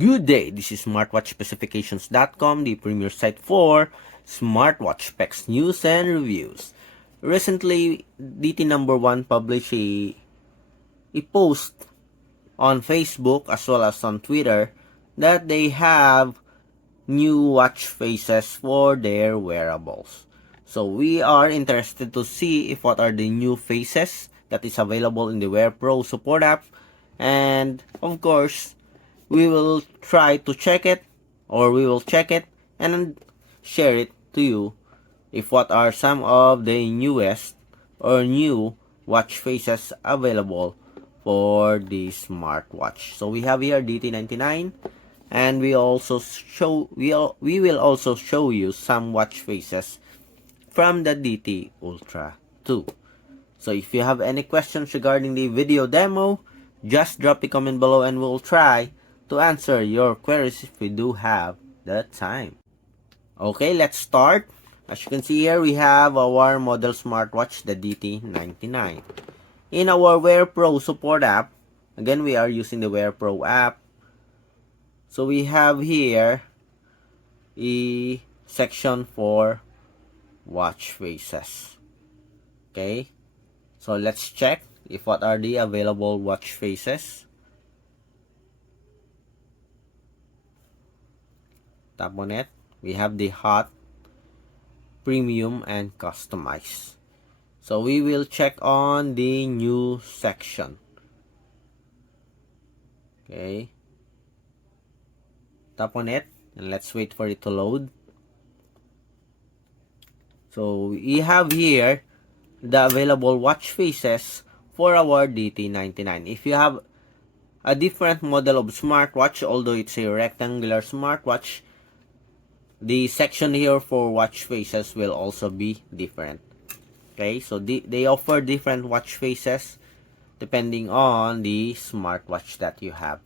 Good day, this is smartwatchspecifications.com, the premier site for smartwatch specs, news, and reviews. Recently, DT number 1 published a post on Facebook as well as on Twitter that they have new watch faces for their wearables. So we are interested to see if what are the new faces that is available in the WearPro support app, and of course we will try to check it, or we will check it and share it to you if what are some of the newest or new watch faces available for the smartwatch. So we have here DT99, and we will also show you some watch faces from the DT Ultra 2. So if you have any questions regarding the video demo, just drop a comment below and we'll try to answer your queries if we do have the time. Okay, let's start. As you can see here, we have our model smartwatch, the DT99. In our WearPro support app, again we are using the WearPro app. So we have here a section for watch faces. Okay, so let's check if what are the available watch faces. Tap on it. We have the hot, premium, and customized. So we will check on the new section. Okay, tap on it and let's wait for it to load. So we have here the available watch faces for our DT99. If you have a different model of smartwatch, although it's a rectangular smartwatch, the section here for watch faces will also be different. Okay, so they offer different watch faces depending on the smartwatch that you have.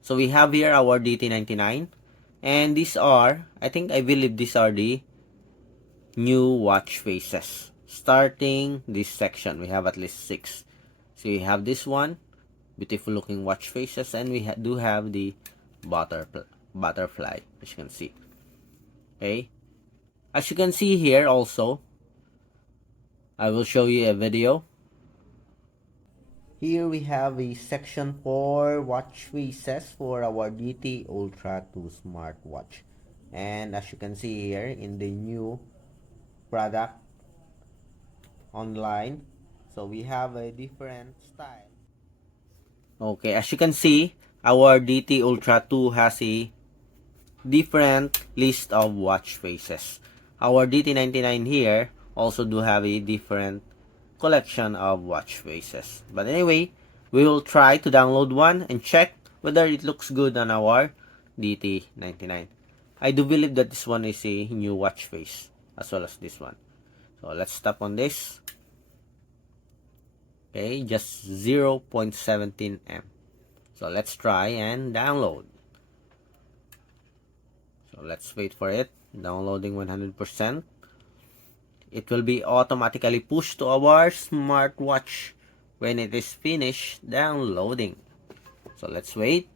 So we have here our DT99, and these are, I believe these are the new watch faces. Starting this section, we have at least 6. So you have this one, beautiful looking watch faces, and we do have the butterfly, as you can see. Okay, as you can see here also, I will show you a video. Here we have a section for watch faces for our DT Ultra 2 smartwatch. And as you can see here in the new product online, so we have a different style. Okay, as you can see, our DT Ultra 2 has a different list of watch faces. Our DT99 here also do have a different collection of watch faces. But anyway, we will try to download one and check whether it looks good on our DT99. I do believe that this one is a new watch face as well as this one. So let's tap on this. Okay, just 0.17 M. So let's try and download. So let's wait for it. Downloading 100%. It will be automatically pushed to our smartwatch when it is finished downloading. So let's wait.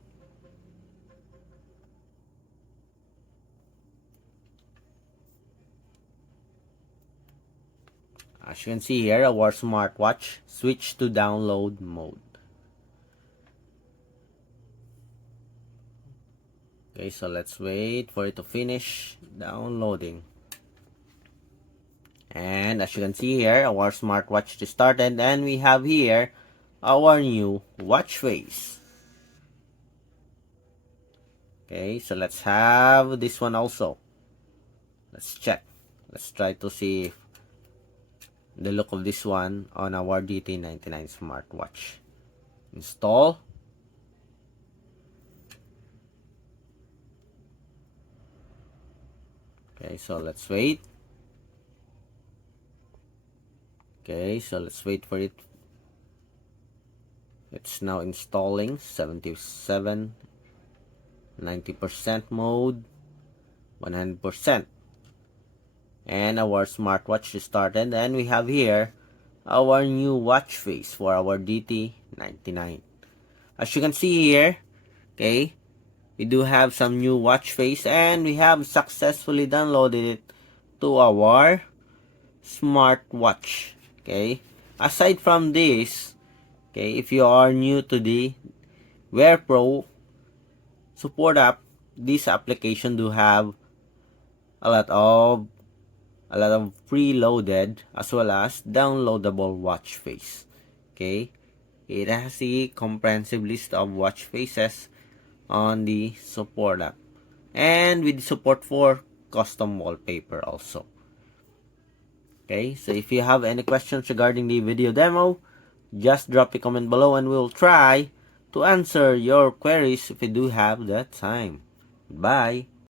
As you can see here, our smartwatch switched to download mode. Okay, so let's wait for it to finish downloading. And as you can see here, our smartwatch just started, and we have here our new watch face. Okay, so let's have this one also. Let's check. Let's try to see the look of this one on our DT99 smartwatch. Install. Okay, so let's wait. Okay, so let's wait for it. It's now installing. 77, 90% mode, 100%. And our smartwatch is started, and we have here our new watch face for our DT99. As you can see here, okay, we do have some new watch face, and we have successfully downloaded it to our smartwatch. Okay, aside from this, okay, if you are new to the WearPro support app, this application do have a lot of preloaded as well as downloadable watch face. Okay, it has a comprehensive list of watch faces on the support app, and with support for custom wallpaper also. Okay, so if you have any questions regarding the video demo, just drop a comment below and we'll try to answer your queries if you do have that time. Bye.